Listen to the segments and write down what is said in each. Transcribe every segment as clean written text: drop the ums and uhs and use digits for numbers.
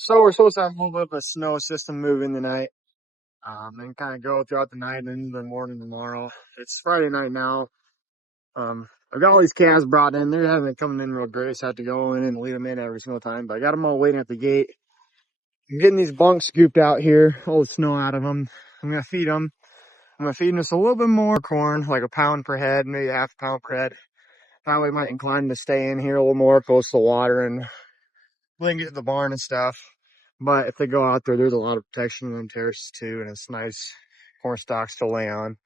So we're supposed to have a little bit of a snow system moving tonight, and kind of go throughout the night and into the morning tomorrow. It's Friday night now. I've got all these calves brought in. They haven't been coming in real great, so I have to go in and lead them in every single time. But I got them all waiting at the gate. I'm getting these bunks scooped out here, all the snow out of them. I'm gonna feed them. I'm gonna feed them just a little bit more corn, like a pound per head, maybe half a pound per head. That way, might incline them to stay in here a little more close to the water and we can get to the barn and stuff. But if they go out there, there's a lot of protection on terraces too, and it's nice corn stalks to lay on.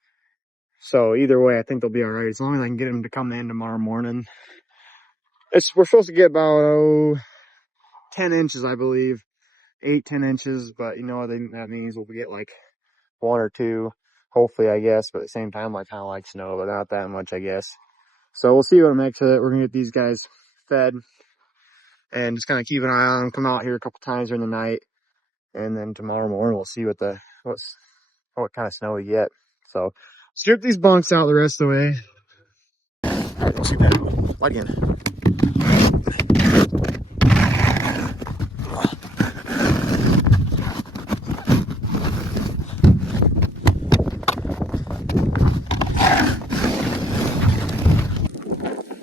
So either way, I think they'll be all right as long as I can get them to come in tomorrow morning. We're supposed to get about 10 inches, I believe, 8-10 inches. But you know what that means? We'll get like 1 or 2, hopefully, I guess. But at the same time, I kind of like snow, but not that much, I guess. So we'll see what makes of it. We're gonna get these guys fed and just kind of keep an eye on them. Come out here a couple times during the night. And then tomorrow morning we'll see what kind of snow we get. So strip these bunks out the rest of the way. All right, let's see that. Light again.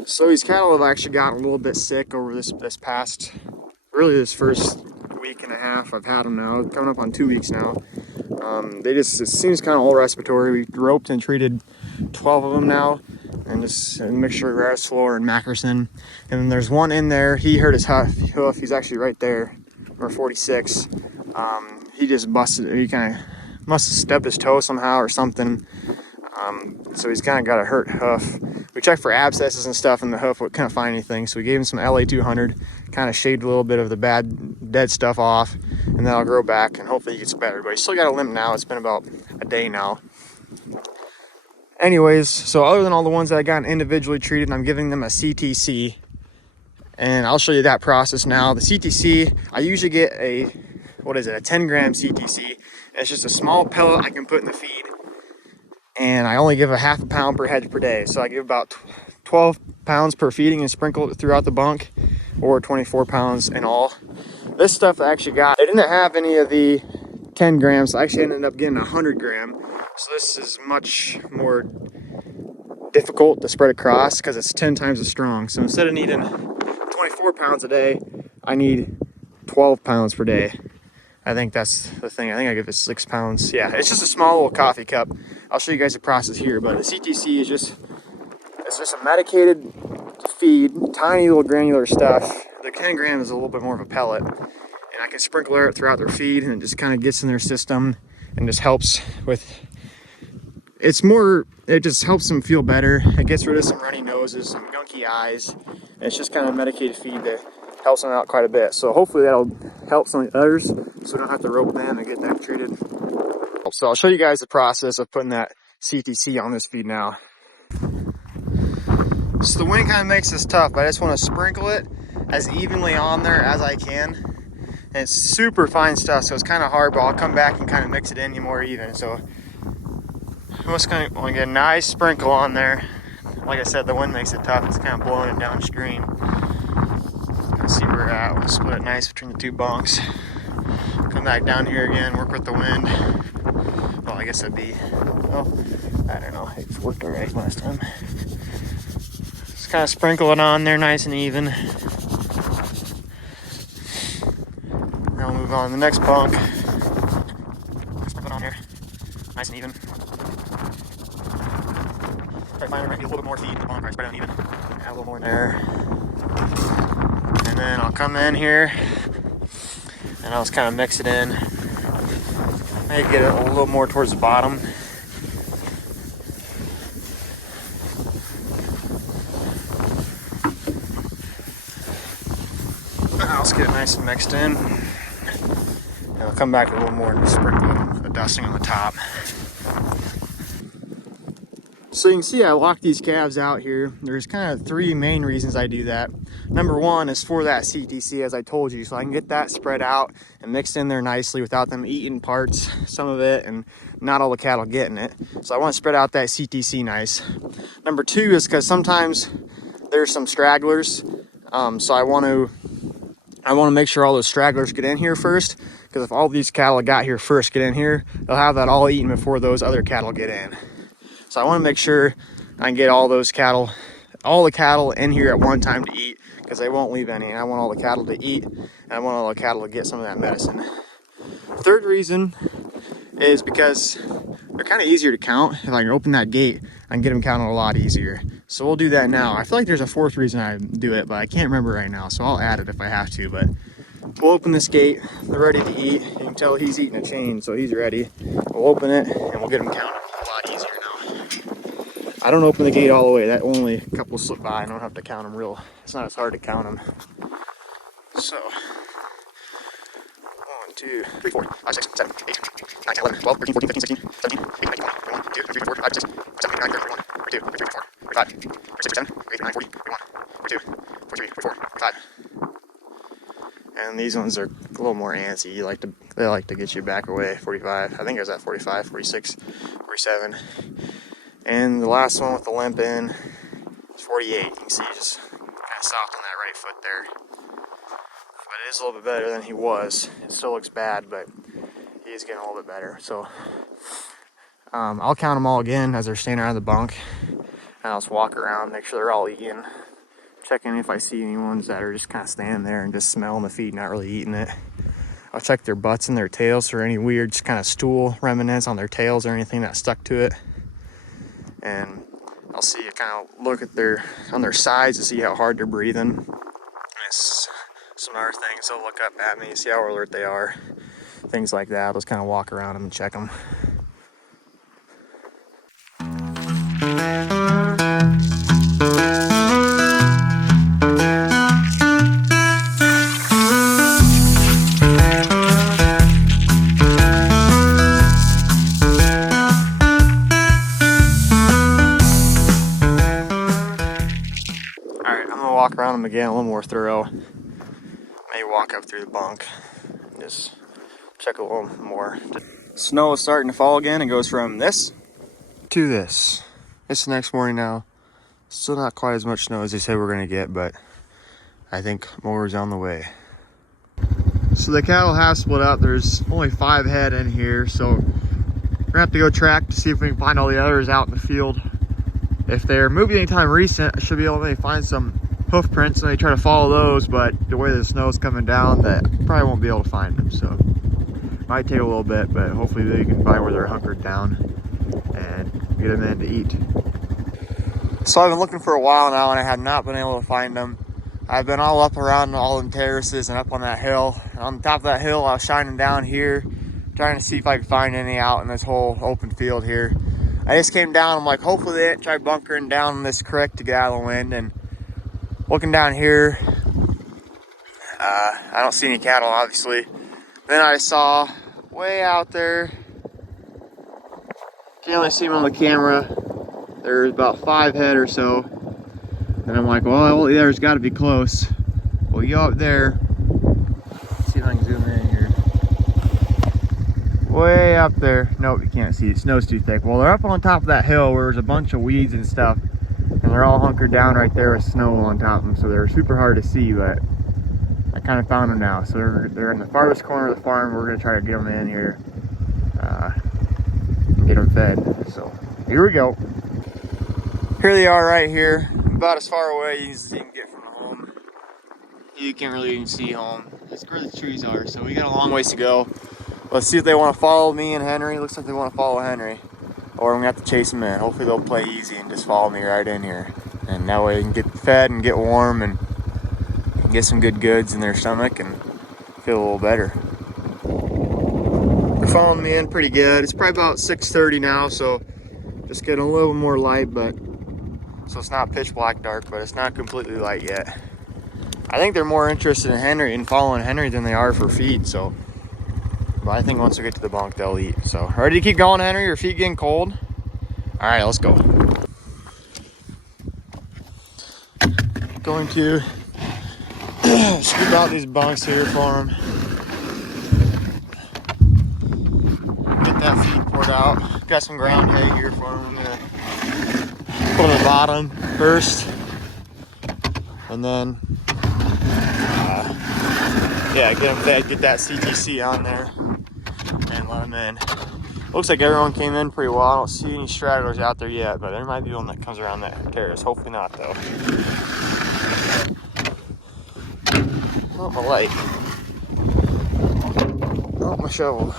So these cattle have actually gotten a little bit sick over this first week and a half. I've had them now, coming up on 2 weeks now. It seems kind of all respiratory. We roped and treated 12 of them now, and just a mixture of grass floor and Mackerson. And then there's one in there. He hurt his hoof. He's actually right there, number 46. He just busted. He kind of must have stepped his toe somehow or something. So he's kind of got a hurt hoof. We checked for abscesses and stuff in the hoof, but couldn't find anything. So we gave him some LA 200, kind of shaved a little bit of the bad, dead stuff off, and that'll grow back, and hopefully he gets better. But he's still got a limp now. It's been about a day now. Anyways, so other than all the ones that I got individually treated, I'm giving them a CTC, and I'll show you that process now. The CTC, I usually get a 10-gram CTC. And it's just a small pellet I can put in the feed. And I only give a half a pound per head per day. So I give about 12 pounds per feeding and sprinkle it throughout the bunk, or 24 pounds in all. This stuff I actually got, I didn't have any of the 10 grams. So I actually ended up getting 100 gram. So this is much more difficult to spread across because it's 10 times as strong. So instead of needing 24 pounds a day, I need 12 pounds per day. I think that's the thing. I think I give it 6 pounds. Yeah, it's just a small little coffee cup. I'll show you guys the process here, but the CTC is just a medicated feed, tiny little granular stuff. The 10 grams is a little bit more of a pellet, and I can sprinkle it throughout their feed, and it just kind of gets in their system and just helps with. It just helps them feel better. It gets rid of some runny noses, some gunky eyes. And it's just kind of medicated feed that helps them out quite a bit. So hopefully that'll help some of the others, so we don't have to rope them and get that treated. So I'll show you guys the process of putting that CTC on this feed now. So the wind kind of makes this tough, but I just want to sprinkle it as evenly on there as I can. And it's super fine stuff, so it's kind of hard, but I'll come back and kind of mix it in more even. So I'm just going to get a nice sprinkle on there. Like I said, the wind makes it tough. It's kind of blowing it downstream. Let's see where we're at. We'll split it nice between the two bunks. Come back down here again, work with the wind. Well, I guess that'd be, I don't know. It worked all right last time. Just kind of sprinkle it on there nice and even. Now we'll move on to the next bunk. Sprinkle it on here, nice and even. Probably find there might be a little bit more feed in the bunk, right? Spread it uneven. Add a little more in there. And then I'll come in here and I'll just kind of mix it in. Maybe get it a little more towards the bottom. I'll just get it nice and mixed in. And I'll come back a little more and sprinkle a dusting on the top. So you can see I locked these calves out here. There's kind of 3 main reasons I do that. Number 1 is for that CTC, as I told you, so I can get that spread out and mixed in there nicely without them eating some of it, and not all the cattle getting it. So I want to spread out that CTC nice. Number 2 is because sometimes there's some stragglers, so I want I want to make sure all those stragglers get in here first, because if all these cattle got here first, get in here, they'll have that all eaten before those other cattle get in. So I want to make sure I can get all the cattle in here at one time to eat, because they won't leave any. And I want all the cattle to eat, and I want all the cattle to get some of that medicine. Third reason is because they're kind of easier to count. If I can open that gate, I can get them counted a lot easier. So we'll do that now. I feel like there's a fourth reason I do it, but I can't remember right now, so I'll add it if I have to. But we'll open this gate. They're ready to eat. You can tell he's eating a chain, so he's ready. We'll open it, and we'll get them counted a lot easier now. I don't open the gate all the way. That only a couple slip by. I don't have to count them real. It's not as hard to count them. So 1, 2, 3, 4, 5, 6, 7, 8, 9, 10, 11, 12, 13, 14, 15, 16, 17, 18, 19, 20, 21, 22, 23, 24, 25, 26, 27, 28, 29, 30, 31, 32, 33, 34, 35, 36, 37, 38, 39, 40, 41, 42, 43, 44, 45. And these ones are a little more antsy. They like to get you back away. 45. I think I was at 45, 46, 47. And the last one with the limp in is 48. You can see just kind of soft on that right foot there. But it is a little bit better than he was. It still looks bad, but he is getting a little bit better. So I'll count them all again as they're standing around the bunk. And I'll just walk around, make sure they're all eating. Checking if I see any ones that are just kind of standing there and just smelling the feed, not really eating it. I'll check their butts and their tails for any weird just kind of stool remnants on their tails or anything that stuck to it. And I'll see, kind of look at on their sides to see how hard they're breathing. And some other things, they'll look up at me, see how alert they are, things like that. I'll just kind of walk around them and check them. Walk around them again a little more thorough. Maybe walk up through the bunk and just check a little more. Snow is starting to fall again. It goes from this to this. It's the next morning now. Still not quite as much snow as they said we're gonna get, but I think more is on the way. So the cattle have split up. There's only 5 head in here, so we're gonna have to go track to see if we can find all the others out in the field. If they're moving anytime recent, I should be able to maybe find some hoof prints and they try to follow those, but the way the snow's coming down, that probably won't be able to find them. So might take a little bit, but hopefully they can find where they're hunkered down and get them in to eat. So I've been looking for a while now and I have not been able to find them. I've been all up around all them terraces and up on that hill. And on the top of that hill, I was shining down here, trying to see if I could find any out in this whole open field here. I just came down, I'm like, hopefully they didn't try bunkering down this creek to get out of the wind. And looking down here, I don't see any cattle, obviously. Then I saw way out there, can't really see them on the camera, there's about 5 head or so. And I'm like, well, there's got to be close. We'll go up there. Let's see if I can zoom in here. Way up there. Nope, you can't see. The snow's too thick. Well, they're up on top of that hill where there's a bunch of weeds and stuff. And they're all hunkered down right there with snow on top of them. So they're super hard to see, but I kind of found them now. So they're in the farthest corner of the farm. We're going to try to get them in here. And get them fed. So here we go. Here they are right here. About as far away as you can get from the home. You can't really even see home. That's where the trees are. So we got a long ways to go. Let's see if they want to follow me and Henry. Looks like they want to follow Henry. Or I'm going to have to chase them in. Hopefully they'll play easy and just follow me right in here. And that way they can get fed and get warm and get some good goods in their stomach and feel a little better. They're following me in pretty good. It's probably about 6:30 now, so just getting a little more light, but so it's not pitch black dark, but it's not completely light yet. I think they're more interested in Henry and following Henry than they are for feed, so. But I think once we get to the bunk, they'll eat. So, ready to keep going, Henry? Your feet getting cold? All right, let's go. Going to scoop out these bunks here for them. Get that feed poured out. Got some ground hay here for them. I'm gonna put on the bottom first, and then yeah, get them fed, get that CTC on there, and let them in. Looks like everyone came in pretty well. I don't see any stragglers out there yet, but there might be one that comes around that terrace. Hopefully not, though. Oh, my light. Oh, my shovel.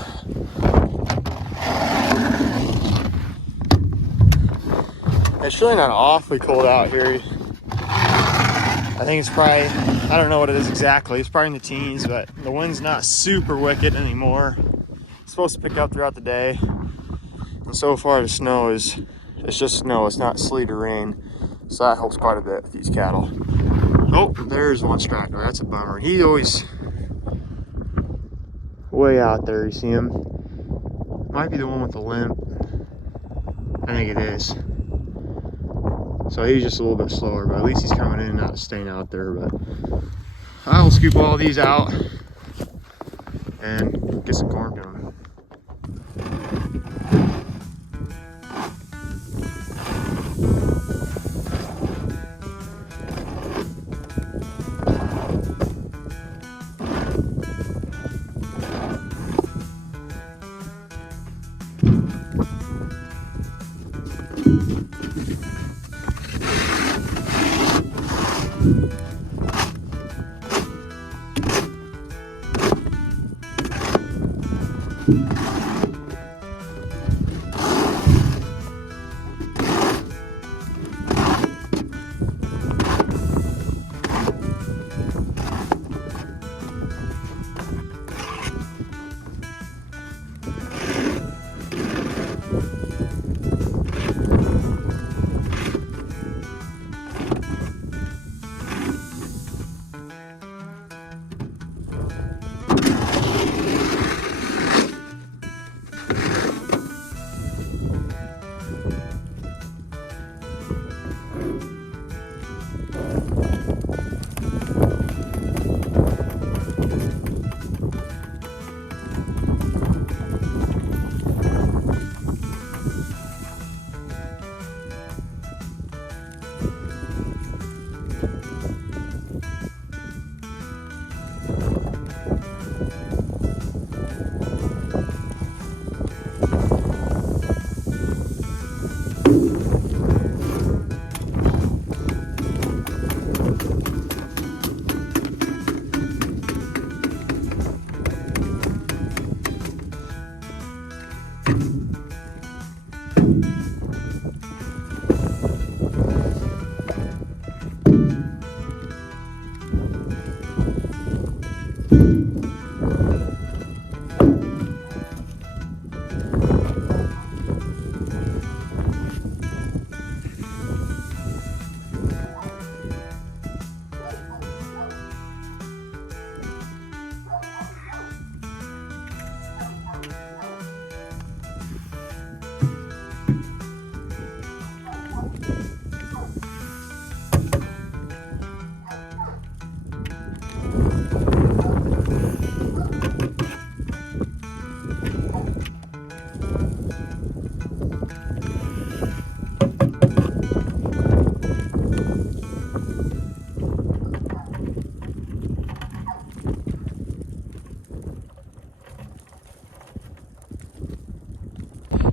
It's really not awfully cold out here. I think it's probably, I don't know what it is exactly. It's probably in the teens, but the wind's not super wicked anymore. It's supposed to pick up throughout the day. And so far the snow it's just snow. It's not sleet or rain. So that helps quite a bit with these cattle. Oh, there's one straggler. That's a bummer. He's always way out there. You see him? Might be the one with the limp. I think it is. So he's just a little bit slower, but at least he's coming in and not staying out there. But I'll scoop all these out and get some corn to him.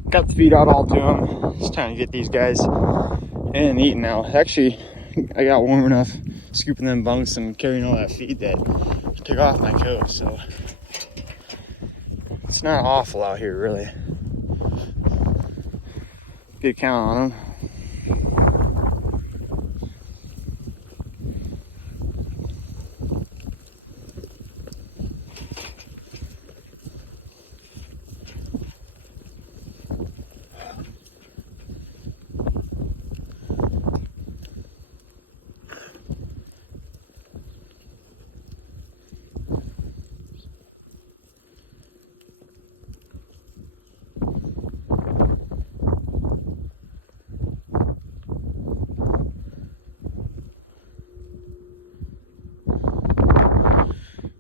Got the feed out all to them. It's time to get these guys in and eating now. Actually, I got warm enough scooping them bunks and carrying all that feed that took off my coat, so it's not awful out here, really. Good count on them.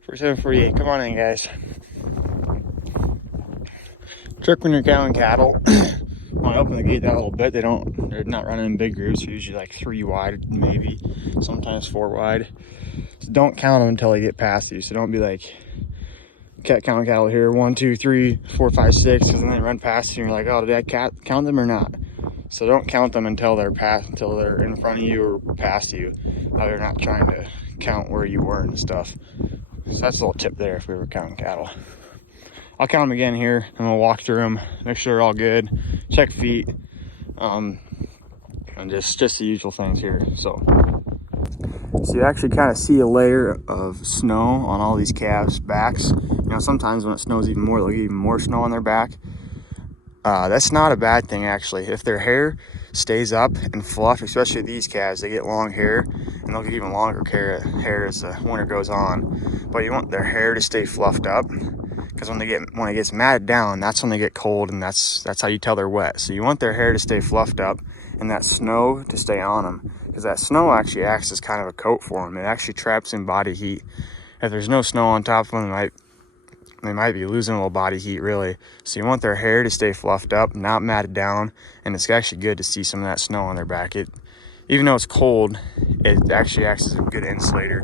For 748, come on in, guys. Trick when you're counting cattle. Want to open the gate that little bit. They're not running in big groups. They're usually like 3 wide, maybe sometimes 4 wide. So don't count them until they get past you. So don't be like, count cattle here, 1, 2, 3, 4, 5, 6, because then they run past you and you're like, oh, did I count them or not? So don't count them until they're in front of you or past you. You're not trying to count where you were and stuff. So that's a little tip there if we were counting cattle. I'll count them again here and we'll walk through them, make sure they're all good, check feet, and just the usual things here. So you actually kind of see a layer of snow on all these calves' backs. You know, sometimes when it snows even more, they'll get even more snow on their back. That's not a bad thing, actually. If their hair stays up and fluffed, especially these calves, they get long hair, and they'll get even longer hair as the winter goes on. But you want their hair to stay fluffed up, because when it gets matted down, that's when they get cold, and that's how you tell they're wet. So you want their hair to stay fluffed up, and that snow to stay on them, because that snow actually acts as kind of a coat for them. It actually traps in body heat. If there's no snow on top of them, they might be losing a little body heat, really. So you want their hair to stay fluffed up, not matted down, and it's actually good to see some of that snow on their back. Even though it's cold, it actually acts as a good insulator,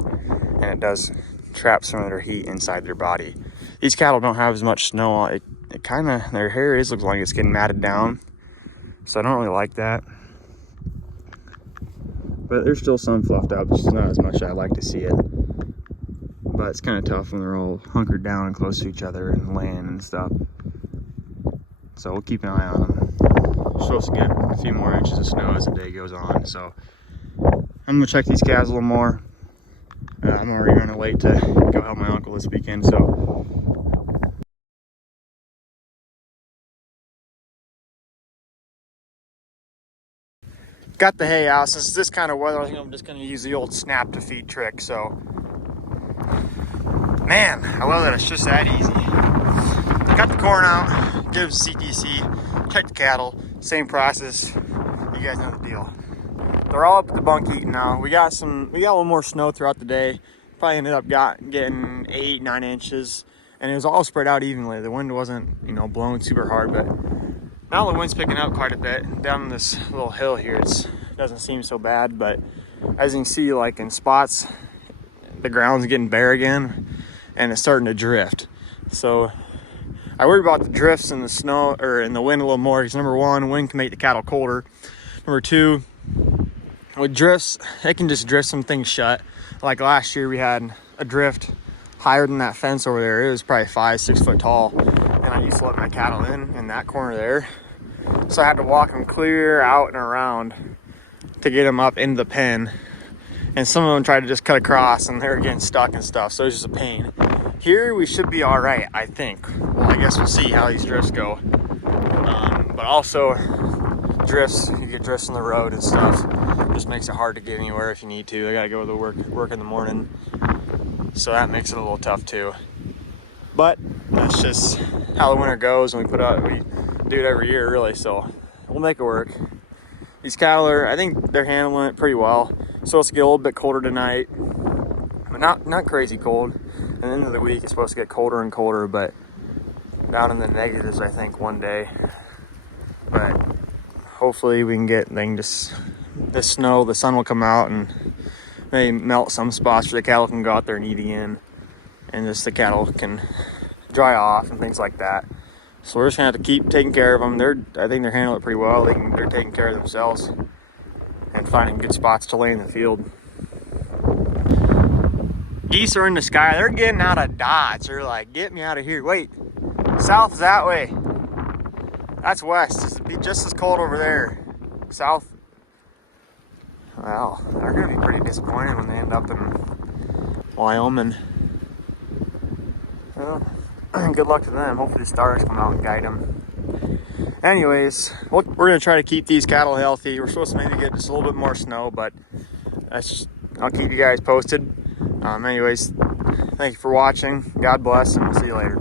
and it does trap some of their heat inside their body. These cattle don't have as much snow on it. Their hair looks like it's getting matted down, so I don't really like that. But there's still some fluffed up, it's just not as much as I like to see it. But it's kind of tough when they're all hunkered down and close to each other and laying and stuff. So we'll keep an eye on them. We're supposed to get a few more inches of snow as the day goes on. So I'm gonna check these calves a little more. I'm already running late to go help my uncle this weekend, so. Got the hay out. Since it's this kind of weather, I think I'm just gonna use the old snap to feed trick, so. Man, I love that it's just that easy. Cut the corn out, give it CTC, check the cattle, same process. You guys know the deal. They're all up at the bunk eating now. We got a little more snow throughout the day. Probably ended up getting 8, 9 inches, and it was all spread out evenly. The wind wasn't, blowing super hard, but now the wind's picking up quite a bit. Down this little hill here, it doesn't seem so bad, but as you can see, like in spots, the ground's getting bare again, and it's starting to drift. So I worry about the drifts in the snow or in the wind a little more, because number one, wind can make the cattle colder. Number two, with drifts, they can just drift some things shut. Like last year we had a drift higher than that fence over there. It was probably 5, 6 foot tall, and I used to let my cattle in that corner there. So I had to walk them clear out and around to get them up into the pen. And some of them tried to just cut across, and they were getting stuck and stuff, so it was just a pain. Here we should be all right, I think. Well, I guess we'll see how these drifts go. But also, you get drifts on the road and stuff. It just makes it hard to get anywhere if you need to. I gotta go to work in the morning, so that makes it a little tough too. But that's just how the winter goes, and we do it every year, really. So we'll make it work. These cattle I think they're handling it pretty well. It's supposed to get a little bit colder tonight, but not crazy cold. At the end of the week, it's supposed to get colder and colder, but down in the negatives, I think, one day. But hopefully we can get this snow, the sun will come out and maybe melt some spots where the cattle can go out there and eat again, and just the cattle can dry off and things like that. So we're just gonna have to keep taking care of them. I think they're handling it pretty well. They're taking care of themselves and finding good spots to lay in the field. Geese are in the sky. They're getting out of Dodge. They're like, get me out of here. Wait, south is that way. That's west. It's just as cold over there. South. Well, they're gonna be pretty disappointed when they end up in Wyoming. Well, good luck to them. Hopefully the stars come out and guide them. Anyways, we're gonna try to keep these cattle healthy. We're supposed to maybe get just a little bit more snow, but I'll keep you guys posted. Anyways, thank you for watching. God bless, and we'll see you later.